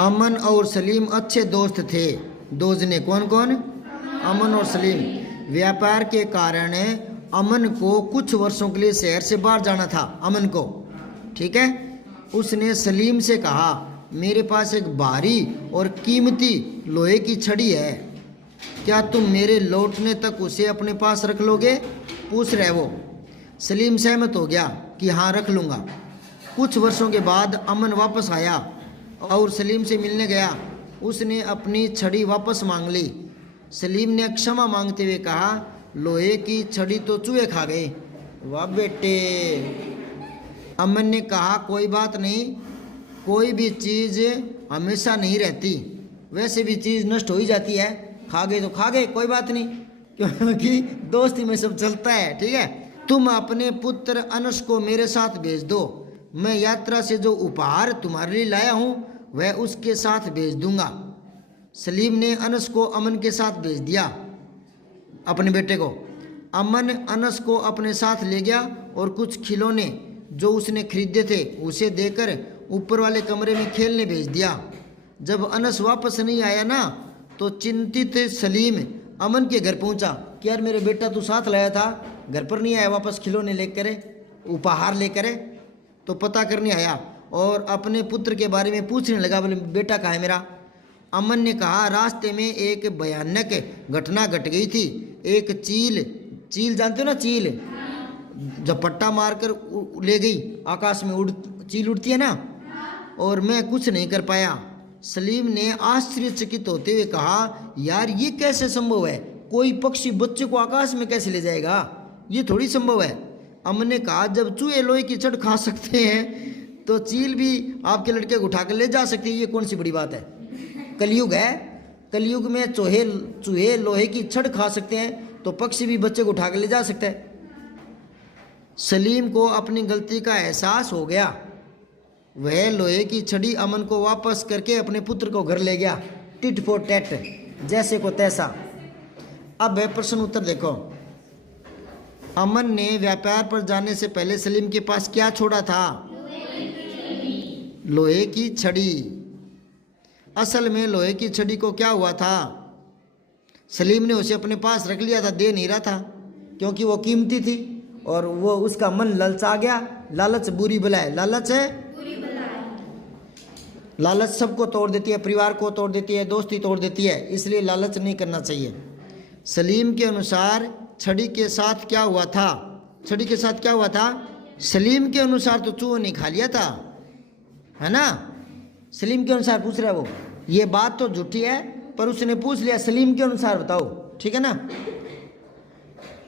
अमन और सलीम अच्छे दोस्त थे। दो जने कौन कौन? अमन और सलीम। व्यापार के कारण अमन को कुछ वर्षों के लिए शहर से बाहर जाना था। अमन को, ठीक है। उसने सलीम से कहा, मेरे पास एक भारी और कीमती लोहे की छड़ी है, क्या तुम मेरे लौटने तक उसे अपने पास रख लोगे? पूछ रहे वो। सलीम सहमत हो गया कि हाँ रख लूँगा। कुछ वर्षों के बाद अमन वापस आया और सलीम से मिलने गया। उसने अपनी छड़ी वापस मांग ली। सलीम ने क्षमा मांगते हुए कहा, लोहे की छड़ी तो चूहे खा गए। वाह बेटे। अमन ने कहा, कोई बात नहीं, कोई भी चीज़ हमेशा नहीं रहती, वैसे भी चीज़ नष्ट हो ही जाती है, खा गए तो खा गए, कोई बात नहीं, क्योंकि दोस्ती में सब चलता है, ठीक है। तुम अपने पुत्र अनस को मेरे साथ भेज दो, मैं यात्रा से जो उपहार तुम्हारे लिए लाया हूँ वह उसके साथ भेज दूंगा। सलीम ने अनस को अमन के साथ भेज दिया, अपने बेटे को। अमन अनस को अपने साथ ले गया और कुछ खिलौने जो उसने खरीदे थे उसे देकर ऊपर वाले कमरे में खेलने भेज दिया। जब अनस वापस नहीं आया ना, तो चिंतित सलीम अमन के घर पहुंचा कि यार मेरे बेटा तू साथ लाया था, घर पर नहीं आया, वापस खिलौने लेकर, उपहार लेकर, तो पता करने आया और अपने पुत्र के बारे में पूछने लगा, बोले बेटा कहाँ है मेरा? अमन ने कहा, रास्ते में एक भयानक घटना घट गई थी। एक चील जानते हो ना, चील झपट्टा मारकर ले गई, आकाश में चील उड़ती है ना, और मैं कुछ नहीं कर पाया। सलीम ने आश्चर्यचकित होते हुए कहा, यार ये कैसे संभव है? कोई पक्षी बच्चे को आकाश में कैसे ले जाएगा? ये थोड़ी संभव है। अमन ने कहा, जब चूहे लोहे की छड़ खा सकते हैं तो चील भी आपके लड़के को उठाकर ले जा सकती है, ये कौन सी बड़ी बात है? कलयुग है, कलयुग में चूहे लोहे की छड़ खा सकते हैं तो पक्षी भी बच्चे को उठाकर ले जा सकता है। सलीम को अपनी गलती का एहसास हो गया। वह लोहे की छड़ी अमन को वापस करके अपने पुत्र को घर ले गया, टिट फॉर टैट, जैसे को तैसा। अब वह प्रश्न उत्तर देखो। अमन ने व्यापार पर जाने से पहले सलीम के पास क्या छोड़ा था? लोहे की छड़ी। असल में लोहे की छड़ी को क्या हुआ था? सलीम ने उसे अपने पास रख लिया था, दे नहीं रहा था, क्योंकि वो कीमती थी और वो उसका मन ललचा गया। लालच बुरी बला है, लालच है बुरी बला है। लालच सबको तोड़ देती है, परिवार को तोड़ देती है, दोस्ती तोड़ देती है, इसलिए लालच नहीं करना चाहिए। सलीम के अनुसार छड़ी के साथ क्या हुआ था? छड़ी के साथ क्या हुआ था? सलीम के अनुसार तो चूहों ने खा लिया था, है ना। सलीम के अनुसार पूछ रहा है वो, ये बात तो झूठी है पर उसने पूछ लिया, सलीम के अनुसार बताओ, ठीक है ना।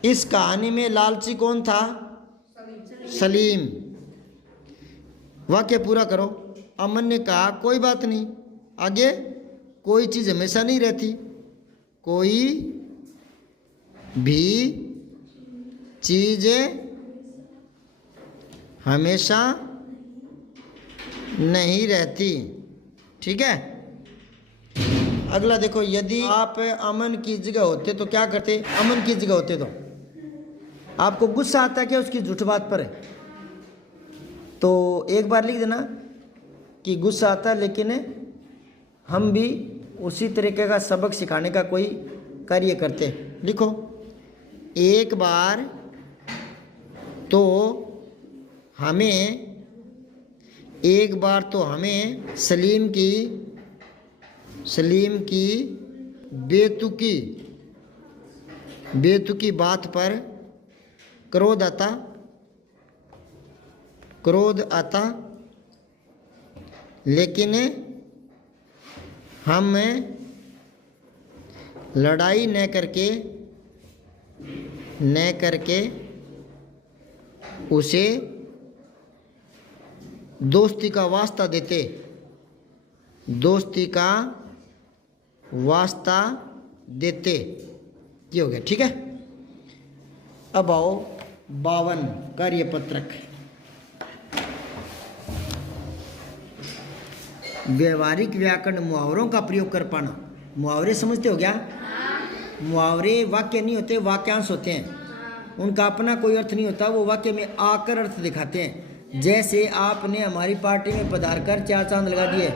इस कहानी में लालची कौन था? सलीम। वाक्य पूरा करो। अमन ने कहा, कोई बात नहीं, आगे, कोई चीज़ हमेशा नहीं रहती, कोई भी चीज़ हमेशा नहीं रहती, ठीक है। अगला देखो, यदि आप अमन की जगह होते तो क्या करते? अमन की जगह होते तो आपको गुस्सा आता क्या उसकी झूठ बात पर? तो एक बार लिख देना कि गुस्सा आता, लेकिन हम भी उसी तरीके का सबक सिखाने का कोई कार्य करते। लिखो, एक बार तो हमें सलीम की बेतुकी बात पर क्रोध आता, लेकिन हम लड़ाई न करके उसे दोस्ती का वास्ता देते। ये हो गया, ठीक है। अब आओ 52 कार्यपत्रक। व्यवहारिक व्याकरण, मुहावरों का प्रयोग कर पाना। मुहावरे समझते हो क्या? मुहावरे वाक्य नहीं होते, वाक्यांश होते हैं, उनका अपना कोई अर्थ नहीं होता, वो वाक्य में आकर अर्थ दिखाते हैं। जैसे आपने हमारी पार्टी में पधार कर 4 चांद लगा दिए।